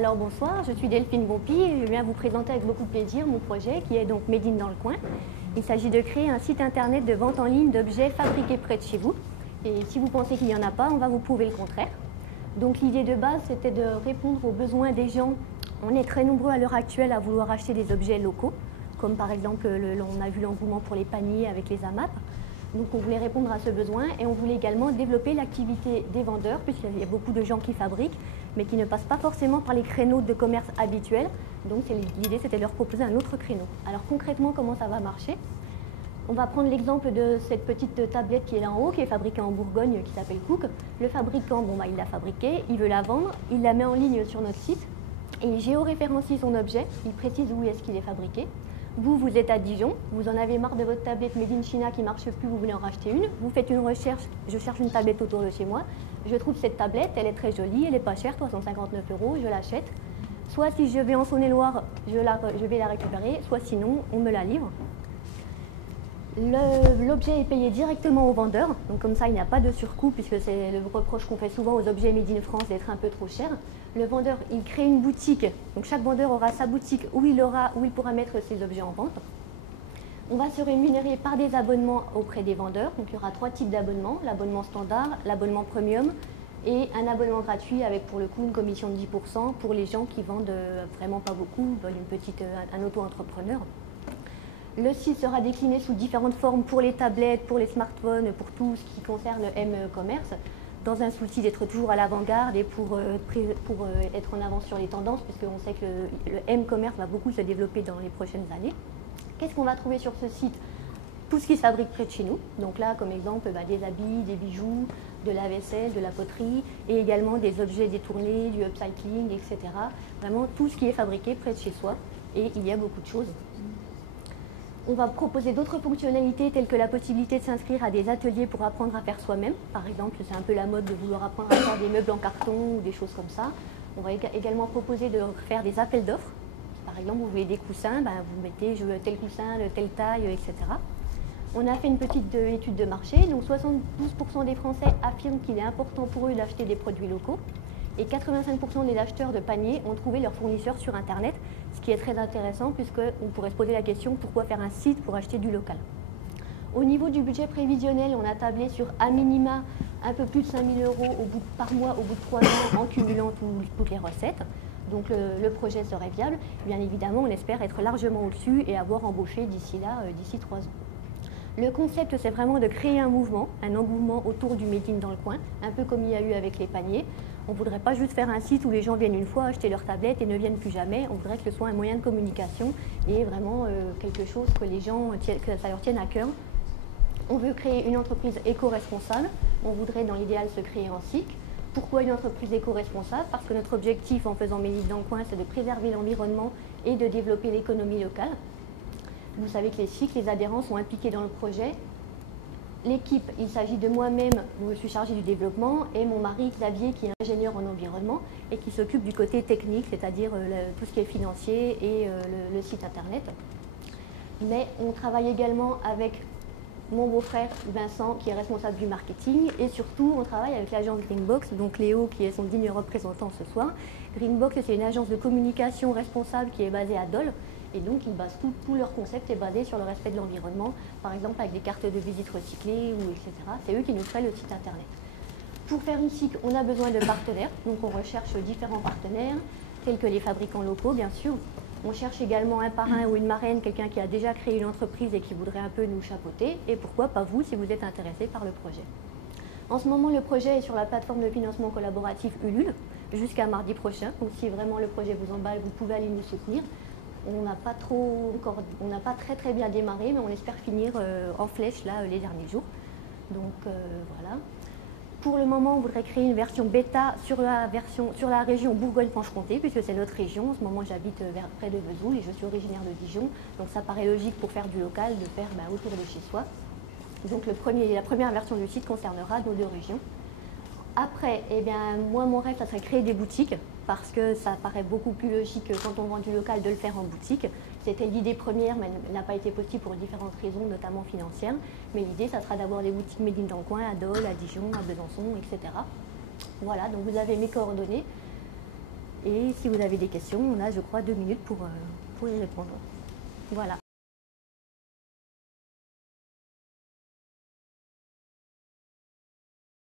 Alors bonsoir, je suis Delphine Bonpi et je viens vous présenter avec beaucoup de plaisir mon projet qui est donc Made in dans le coin. Il s'agit de créer un site internet de vente en ligne d'objets fabriqués près de chez vous. Et si vous pensez qu'il n'y en a pas, on va vous prouver le contraire. Donc l'idée de base, c'était de répondre aux besoins des gens. On est très nombreux à l'heure actuelle à vouloir acheter des objets locaux, comme par exemple, on a vu l'engouement pour les paniers avec les AMAP. Donc on voulait répondre à ce besoin et on voulait également développer l'activité des vendeurs, puisqu'il y a beaucoup de gens qui fabriquent, mais qui ne passent pas forcément par les créneaux de commerce habituels. Donc l'idée, c'était de leur proposer un autre créneau. Alors concrètement, comment ça va marcher? On va prendre l'exemple de cette petite tablette qui est là en haut, qui est fabriquée en Bourgogne, qui s'appelle Cook. Le fabricant, il l'a fabriquée, il veut la vendre, il la met en ligne sur notre site et il géoréférencie son objet, il précise où est-ce qu'il est fabriqué. Vous êtes à Dijon, vous en avez marre de votre tablette Made in China qui ne marche plus, vous voulez en racheter une. Vous faites une recherche, je cherche une tablette autour de chez moi. Je trouve cette tablette, elle est très jolie, elle n'est pas chère, 359 €, je l'achète. Soit si je vais en Saône-et-Loire, je vais la récupérer, soit sinon, on me la livre. L'objet est payé directement au vendeur, donc comme ça il n'y a pas de surcoût puisque c'est le reproche qu'on fait souvent aux objets Made in France d'être un peu trop cher. Le vendeur, il crée une boutique, donc chaque vendeur aura sa boutique où il pourra mettre ses objets en vente. On va se rémunérer par des abonnements auprès des vendeurs, donc il y aura 3 types d'abonnements, l'abonnement standard, l'abonnement premium et un abonnement gratuit avec pour le coup une commission de 10% pour les gens qui vendent vraiment pas beaucoup, un auto-entrepreneur. Le site sera décliné sous différentes formes pour les tablettes, pour les smartphones, pour tout ce qui concerne le M-commerce, dans un souci d'être toujours à l'avant-garde et pour être en avance sur les tendances, puisqu'on sait que le M-commerce va beaucoup se développer dans les prochaines années. Qu'est-ce qu'on va trouver sur ce site? Tout ce qui se fabrique près de chez nous. Donc là, comme exemple, des habits, des bijoux, de la vaisselle, de la poterie, et également des objets détournés, du upcycling, etc. Vraiment tout ce qui est fabriqué près de chez soi. Et il y a beaucoup de choses. On va proposer d'autres fonctionnalités telles que la possibilité de s'inscrire à des ateliers pour apprendre à faire soi-même. Par exemple, c'est un peu la mode de vouloir apprendre à faire des meubles en carton ou des choses comme ça. On va également proposer de faire des appels d'offres. Par exemple, vous voulez des coussins, vous mettez je veux tel coussin, de telle taille, etc. On a fait une petite étude de marché. Donc 72% des Français affirment qu'il est important pour eux d'acheter des produits locaux. Et 85% des acheteurs de paniers ont trouvé leurs fournisseurs sur Internet, ce qui est très intéressant puisqu'on pourrait se poser la question pourquoi faire un site pour acheter du local. Au niveau du budget prévisionnel, on a tablé sur à minima un peu plus de 5 000 € par mois au bout de 3 ans en cumulant toutes les recettes. Donc le projet serait viable. Bien évidemment, on espère être largement au-dessus et avoir embauché d'ici 3 ans. Le concept, c'est vraiment de créer un engouement autour du Made in dans le coin, un peu comme il y a eu avec les paniers. On ne voudrait pas juste faire un site où les gens viennent une fois acheter leur tablette et ne viennent plus jamais. On voudrait que ce soit un moyen de communication et vraiment quelque chose que ça leur tienne à cœur. On veut créer une entreprise éco-responsable. On voudrait dans l'idéal se créer en SIC. Pourquoi une entreprise éco-responsable? Parce que notre objectif en faisant Made in dans le coin, c'est de préserver l'environnement et de développer l'économie locale. Vous savez que les SIC, les adhérents sont impliqués dans le projet. L'équipe, il s'agit de moi-même, je suis chargée du développement, et mon mari Xavier qui est ingénieur en environnement et qui s'occupe du côté technique, c'est-à-dire tout ce qui est financier et le site internet. Mais on travaille également avec mon beau-frère Vincent qui est responsable du marketing et surtout on travaille avec l'agence Greenbox, donc Léo qui est son digne représentant ce soir. Greenbox, c'est une agence de communication responsable qui est basée à Dole. Et donc, ils basent tout leur concept est basé sur le respect de l'environnement, par exemple avec des cartes de visite recyclées, etc. C'est eux qui nous créent le site internet. Pour faire une SIC, on a besoin de partenaires, donc on recherche différents partenaires, tels que les fabricants locaux, bien sûr. On cherche également un parrain ou une marraine, quelqu'un qui a déjà créé une entreprise et qui voudrait un peu nous chapeauter, et pourquoi pas vous si vous êtes intéressé par le projet. En ce moment, le projet est sur la plateforme de financement collaboratif Ulule jusqu'à mardi prochain, donc si vraiment le projet vous emballe, vous pouvez aller nous soutenir. On n'a pas très bien démarré, mais on espère finir en flèche là, les derniers jours. Donc voilà. Pour le moment, on voudrait créer une version bêta sur la région Bourgogne-Franche-Comté, puisque c'est notre région. En ce moment, j'habite près de Vesoul et je suis originaire de Dijon. Donc ça paraît logique pour faire du local, de faire autour de chez soi. Donc la première version du site concernera nos 2 régions. Après, moi, mon rêve, ça serait créer des boutiques, parce que ça paraît beaucoup plus logique quand on vend du local de le faire en boutique. C'était l'idée première, mais elle n'a pas été possible pour différentes raisons, notamment financières. Mais l'idée, ça sera d'avoir des boutiques Made in dans le coin, à Dole, à Dijon, à Besançon, etc. Voilà, donc vous avez mes coordonnées. Et si vous avez des questions, on a, je crois, 2 minutes pour y répondre. Voilà.